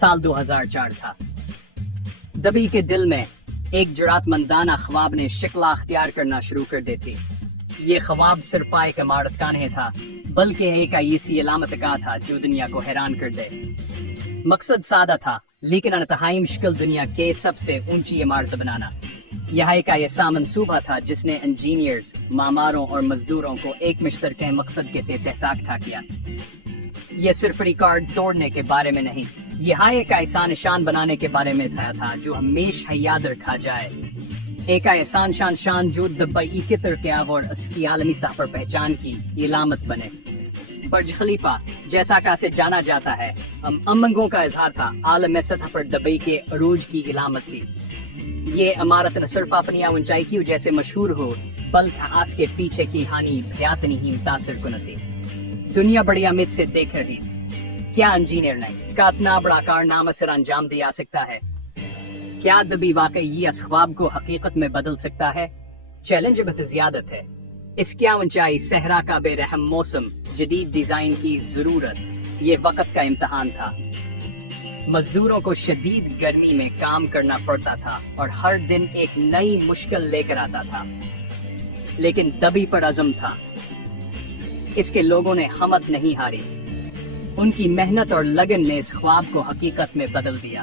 साल 2004 था। दबी के दिल में एक जुरातमंदाना ख्वाब ने शक्ल अख्तियार करना शुरू कर दी थी। ये ख्वाब सिर्फ एक इमारत का नहीं था, बल्कि एक ऐसी अलामत का था जो दुनिया को हैरान कर दे। मकसद सादा था, लेकिन इंतहाई मुश्किल, दुनिया के सबसे ऊंची इमारत बनाना। यह एक ऐसा मंसूबा था जिसने इंजीनियर्स, मामारों और मजदूरों को एक मुश्तरके मकसद के तहत किया। यह सिर्फ रिकॉर्ड तोड़ने के बारे में नहीं, यह एक ऐसा निशान बनाने के बारे में था जो हमेशा याद रखा जाए। एक ऐसा निशान जो दुबई की तरक्याब और उसकी आलमी सतह पर पहचान की इलामत बने। बुर्ज खलीफा, जैसा कैसे जाना जाता है, उमंगों का इजहार था, आलमी सतह पर दुबई के अरूज की इलामत थी। ये इमारत न सिर्फ अपनी ऊंचाई की वजह से मशहूर हो, बल्कि इसके पीछे की कहानी बेहतरीन ही मुतासिर कुन थी। दुनिया बड़ी उम्मीद से देख रही थी, क्या इंजीनियर ने इतना बड़ा कारनामा सर अंजाम दिया सकता है? क्या दुबई वाकई इस ख्वाब को हकीकत में बदल सकता है? चैलेंज बहुत ज्यादा है। इसकी ऊंचाई, सहरा का बेरहम मौसम, जदीद डिजाइन की जरूरत, ये वक्त का इम्तहान था। मजदूरों को शदीद गर्मी में काम करना पड़ता था और हर दिन एक नई मुश्किल लेकर आता था, लेकिन दबी पर अज़म था। इसके लोगों ने हिम्मत नहीं हारी। उनकी मेहनत और लगन ने इस ख्वाब को हकीकत में बदल दिया।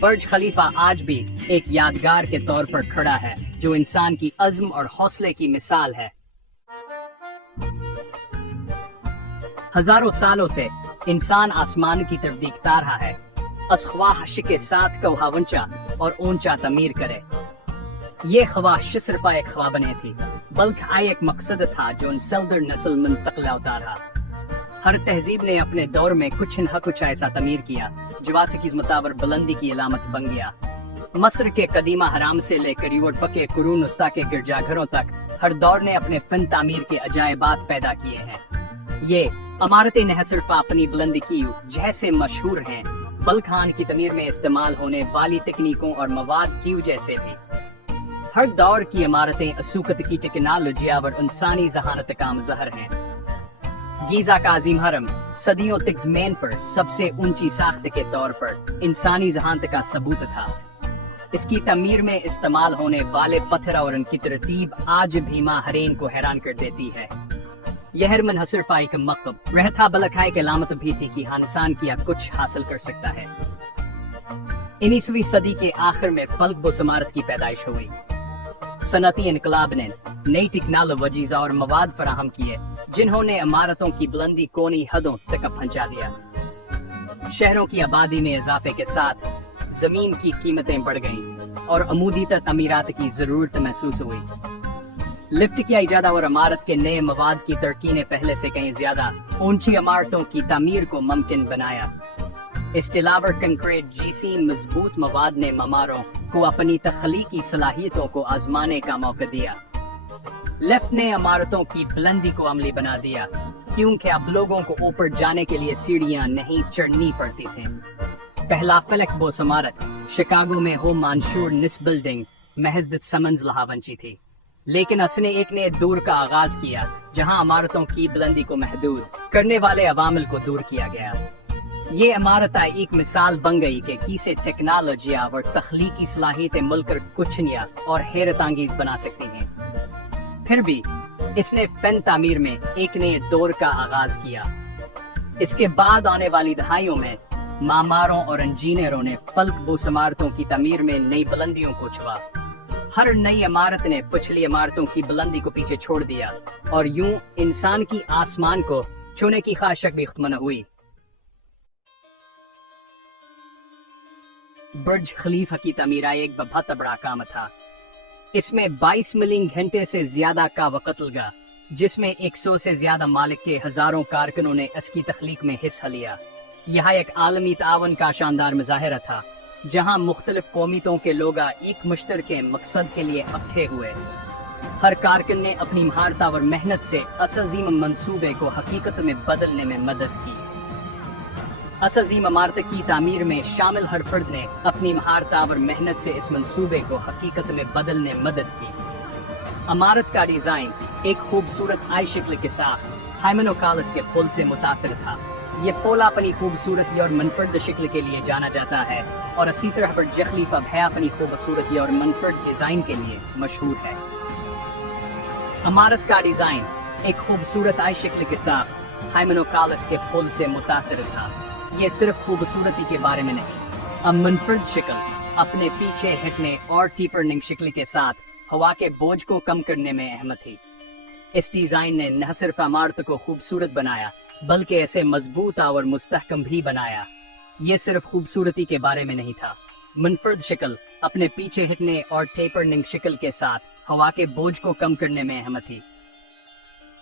बुर्ज खलीफा आज भी एक यादगार के तौर पर खड़ा है, जो इंसान की अज़्म और हौसले की मिसाल है। हजारों सालों से इंसान आसमान की तरफ देखता रहा है, उस ख्वाहिश के साथ को ऊंचा और ऊंचा तमीर करे। ये ख्वाहिश सिर्फ एक ख्वाब नहीं थी, बल्कि एक मकसद था जो नस्ल नस्ल मुंतकिल होता रहा। हर तहजीब ने अपने दौर में कुछ न कुछ ऐसा तमीर किया जो वासिकी मुताबर बुलंदी की अलामत बन गया। मस्र के कदीमा हराम से लेकर यूरोप के कुरून उस्ता के गिरजाघरों तक हर दौर ने अपने फन तामीर के अजायबात पैदा किए हैं। ये इमारतें न सिर्फ अपनी बुलंदी की जैसे मशहूर हैं, बल्कि खान की तमीर में इस्तेमाल होने वाली तकनीकों और मवाद की वजह से भी। हर दौर की इमारतें असूकत की टेक्नोलॉजी और इंसानी जहानत का मुज़हर हैं। गीजा का अजीम हरम सदियों तक ज़मीन पर सबसे ऊंची साख्त के तौर पर इंसानी जहानत का सबूत था। इसकी तमीर में इस्तेमाल होने वाले पत्थर और उनकी तरतीब आज भी माहिरीन को हैरान कर देती है। यह हर मुनहसर फाइक मकब रहता बलखाई की अलामत भी थी कि इंसान किया कुछ हासिल कर सकता है। 19वीं सदी के आखिर में फल्क बुस इमारत की पैदाइश हुई। सनती इनकलाब ने नई टेक्नोलॉजीज और मवाद फराहम किए, जिन्होंने इमारतों की बुलंदी कोनी हदों तक पहुंचा दिया। शहरों की आबादी में इजाफे के साथ जमीन की कीमतें बढ़ गईं और अमूदी तमीरात की जरूरत महसूस हुई। लिफ्ट की इजाद और इमारत के नए मवाद की तरक्की ने पहले से कहीं ज्यादा ऊंची इमारतों की तामीर को मुमकिन बनाया। स्टिलावर कंक्रीट जैसी मजबूत मवाद ने ममारों को अपनी तख्लीकी सलाहियतों को आजमाने का मौका दिया। लिफ्ट ने इमारतों की बुलंदी को अमली बना दिया, क्योंकि अब लोगों को ऊपर जाने के लिए सीढ़ियां नहीं चढ़नी पड़ती थीं। पहला फलक बोस इमारत शिकागो में हो मंशूर निस बिल्डिंग महज समंज लहावंची थी, लेकिन उसने एक नए दौर का आगाज किया जहां इमारतों की बुलंदी को महदूद करने वाले अवामिल को दूर किया गया। ये इमारत एक मिसाल बन गई कि किसे टेक्नोलॉजी और तख्लीकी सलाहियतें मिलकर कुछ नया और हैरत अंगेज बना सकती हैं। फिर भी इसने फन तामीर में एक नए दौर का आगाज किया। इसके बाद आने वाली दहाइयों में मामारों और इंजीनियरों ने फल्क बोस इमारतों की तामीर में नई बुलंदियों को छुआ। हर नई इमारत ने पिछली इमारतों की बुलंदी को पीछे छोड़ दिया और यूं इंसान की आसमान को छूने की ख्वाहिश भी खत्म न हुई। बुर्ज खलीफा की तामीर एक बहुत बड़ा काम था। इसमें 22 मिलियन घंटे से ज्यादा का वक्त लगा, जिसमें 100 से ज्यादा मालिक के हजारों कारकुनों ने इसकी तख्लीक में हिस्सा लिया। यह एक आलमी तावन का शानदार मुजाहिरा था, जहां मुख्तलिफ कौमियतों के लोग एक मुश्तरके मकसद के लिए इकट्ठे हुए। हर कारकुन ने अपनी महारत और मेहनत से इस अजीम मंसूबे को हकीकत में बदलने में मदद की। इस अजीम इमारत की तामीर में शामिल हर फर्द ने अपनी महारत और मेहनत से इस मंसूबे को हकीकत में बदलने में मदद की। इमारत का डिजाइन एक खूबसूरत आई शक्ल के साथ हाइमेनोकालस के फूल से मुतासिर था, ये पोल अपनी खूबसूरती और मनफरद शक्ल के लिए जाना जाता है और इसी तरह बुर्ज खलीफा भी अपनी खूबसूरती और मनफरद डिजाइन के लिए मशहूर है। इमारत का डिजाइन एक खूबसूरत आई शक्ल के साथ हाइमेनोकालस के पुल से मुतासिर था। ये सिर्फ खूबसूरती के बारे में नहीं, अब मनफरद शक्ल अपने पीछे हटने और टीपरनिंग शक्ल के साथ हवा के बोझ को कम करने में अहम थी। इस डिजाइन ने न सिर्फ इमारत को खूबसूरत बनाया बल्कि इसे मजबूत और मुस्तहकम भी बनाया। ये सिर्फ खूबसूरती के बारे में नहीं था, मुनफरद शक्ल अपने पीछे हटने और टेपरनिंग शक्ल के साथ हवा के बोझ को कम करने में अहम थी।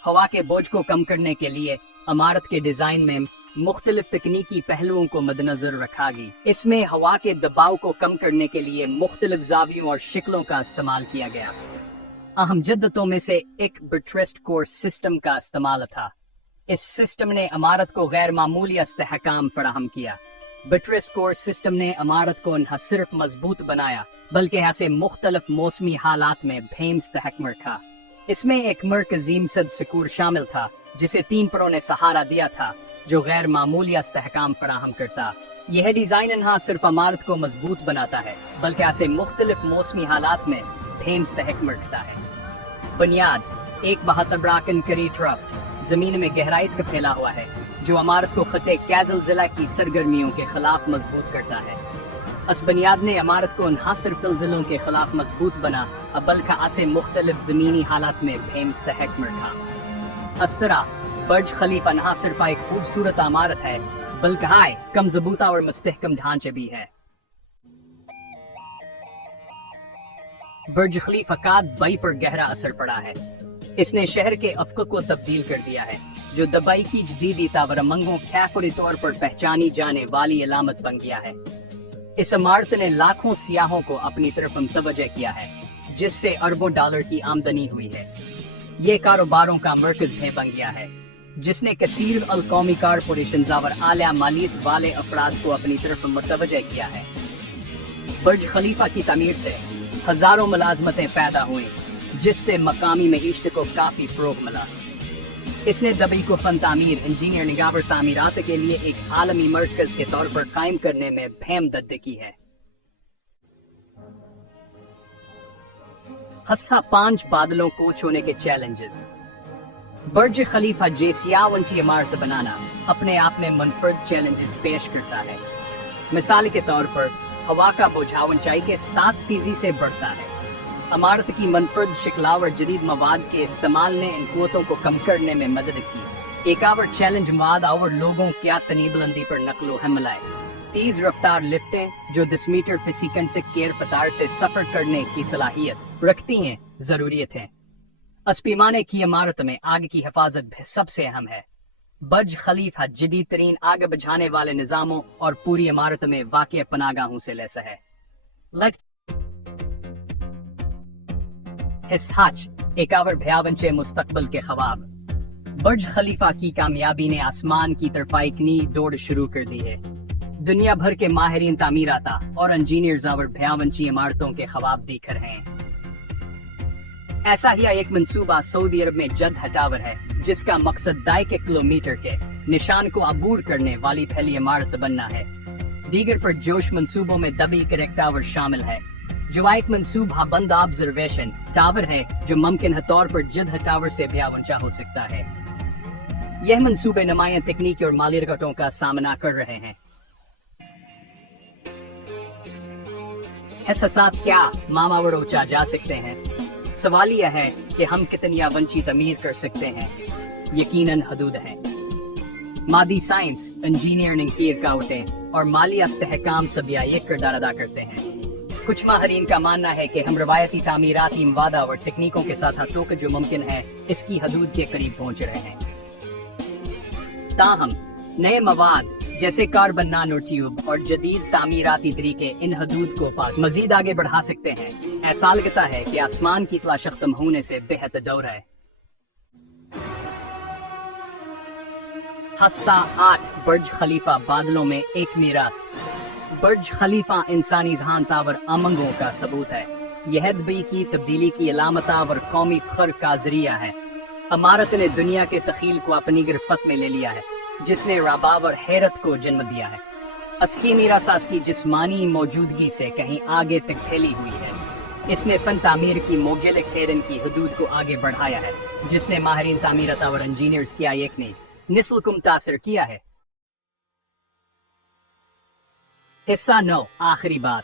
हवा के बोझ को कम करने के लिए इमारत के डिजाइन में मुख्तलिफ तकनीकी पहलुओं को मद्देनजर रखा गया। इसमें हवा के दबाव को कम करने के लिए मुख्तलिफ जावियों और शक्लों का इस्तेमाल किया गया। अहम जद्दतों में से एक बट्रेस्ड कोर सिस्टम का इस्तेमाल था। इस सिस्टम ने इमारत को गैर मामूली इस्तेहकाम फराहम किया। बट्रेस्ड कोर सिस्टम ने इमारत को न सिर्फ मजबूत बनाया बल्कि ऐसे मुख्तलिफ मौसमी हालात में भी मुस्तहकम रखा। इसमें एक मरकजी मसद सकूर शामिल था जिसे 3 परों ने सहारा दिया था, जो गैर मामूली इस्तेहकाम फराहम करता। यह डिजाइन न सिर्फ इमारत को मजबूत बनाता है बल्कि ऐसे मुख्तलिफ मौसमी हालात में भी मुस्तहकम रखता है। बुनियाद एक 72 ब्राकन करी ट्रफ जमीन में गहराई तक फैला हुआ है, जो इमारत को खत्े कैज़ल जिला की सरगर्मियों के खिलाफ मजबूत करता है। इस बुनियाद ने इमारत को न सिर्फ ज़िलों के खिलाफ मजबूत बना बल्कि ऐसे मुख्तलिफ जमीनी हालात में भी मुस्तहकम रखा। इस तरह बुर्ज खलीफा न सिर्फ एक खूबसूरत इमारत है बल्कि कम ज़बूता और मुस्तहकम ढांचे भी है। बुर्ज खलीफा का दुबई पर गहरा असर पड़ा है। इसने शहर के अफ़क़ को तब्दील कर दिया है, जो दुबई की जदीदी तावरमंगों कैफरी तौर पर पहचानी जाने वाली अलामत बन गया है। इस इमारत ने लाखों सियाहों को अपनी तरफ मुतवज्जह किया है, जिससे अरबों डॉलर की आमदनी हुई है। ये कारोबारों का मरकज भी बन गया है, जिसने कतीर अल कौमी कारपोरेशन और आला मालियत वाले अफराद को अपनी तरफ मुतवज्जह किया है। बुर्ज खलीफा की तमीर से हजारों मुलाजमतें पैदा हुई, जिससे मकामी मईशत को काफी फरोग मिला। इसने दुबई को फन तामीर, इंजीनियरिंग और तामीरात के लिए एक आलमी मरकज के तौर पर कायम करने में भी मदद की है। हिस्सा 5 बादलों को छूने के चैलेंजेस। बुर्ज खलीफा जैसी ऊंची इमारत बनाना अपने आप में मुनफरद चैलेंजेस पेश करता है। मिसाल के तौर पर हवा का बोझा ऊंचाई के साथ तेजी से बढ़ता है। इमारत की मुनफरद शक्ल और जदीद मवाद के इस्तेमाल ने इन कुव्वतों को कम करने में मदद की। एक और चैलेंज मवाद और लोगों क्या तनी बुलंदी पर नकलो हमला है। तेज रफ्तार लिफ्टें जो 10 मीटर फी सेकंड तक की रफ्तार से सफर करने की सलाहियत रखती हैं जरूरियत है। इस पैमाने की इमारत में आग की हिफाजत भी सबसे अहम है। बुर्ज खलीफा जदीद तरीन आग बुझाने वाले निजामों और पूरी इमारत में वाक़ पनागाहों से लैस है। एक और भयावंचे मुस्तकबिल के ख्वाब। बुर्ज खलीफा की कामयाबी ने आसमान की तरफ एक नई दौड़ शुरू कर दी है। दुनिया भर के माहिरीन तामीराता और इंजीनियर्स और भयावंची इमारतों के ख्वाब देख रहे हैं। ऐसा ही एक मंसूबा सऊदी अरब में जद टावर है, जिसका मकसद 2 किलोमीटर के निशान को अबूर करने वाली पहली इमारत बनना है। दीगर पर जोश मंसूबों में दबी करेक्ट टावर शामिल है, जो एक मंसूबा बंद ऑब्जर्वेशन टावर है जो मुमकिन तौर पर जद टावर से भी ऊंचा हो सकता है। यह मंसूबे नुमाया तकनीकी और माली रुकावटों का सामना कर रहे हैं। हिस्सात क्या मामावर ऊंचा जा सकते हैं? सवाल यह है कि हम कितनी ऊंची तमीर कर सकते हैं। यकीनन हदूद है। मादी साइंस, इंजीनियरिंग की रुकावटें और माली इस्तेहकाम सब एक किरदार अदा करते हैं। कुछ माहरीन का मानना है कि हम रवायती तामीराती मवादा और तकनीकों के साथ हंसोक जो मुमकिन है इसकी हदूद के करीब पहुंच रहे हैं। ताहम नए मवाद जैसे कार्बन नानो ट्यूब और जदीद तामीराती तरीके इन हदूद को मजीद आगे बढ़ा सकते हैं। ऐसा लगता है कि आसमान की तलाश खत्म होने से बेहद दौर है। हस्ता 8 बुर्ज खलीफा बादलों में एक मीरास। बुर्ज खलीफा इंसानी जहान तावर अमंगों का सबूत है। यह दुबई की तब्दीली की अलामत और कौमी फख्र का जरिया है। इमारत ने दुनिया के तखील को अपनी गिरफ्त में ले लिया है جس نے رباب اور حیرت کو جنم دیا ہے۔ اس کی میراث اس کی جسمانی موجودگی سے کہیں آگے تک پھیلی ہوئی ہے۔ اس نے فن تعمیر کی موگلک ہیرن کی حدود کو آگے بڑھایا ہے، جس نے ماہرین تعمیرات اور انجینئرز کی ایک نئی نسل کو متاثر کیا ہے۔ حصہ 9، آخری بات۔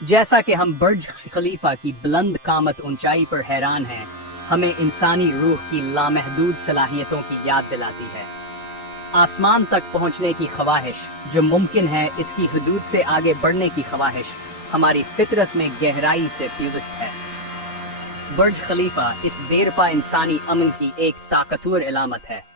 جیسا کہ ہم برج خلیفہ کی بلند قامت اونچائی پر حیران ہیں، ہمیں انسانی روح کی لامحدود صلاحیتوں کی یاد دلاتی ہے۔ آسمان تک پہنچنے کی خواہش جو ممکن ہے، اس کی حدود سے آگے بڑھنے کی خواہش ہماری فطرت میں گہرائی سے پیوست ہے۔ برج خلیفہ اس دیرپا انسانی امن کی ایک طاقتور علامت ہے۔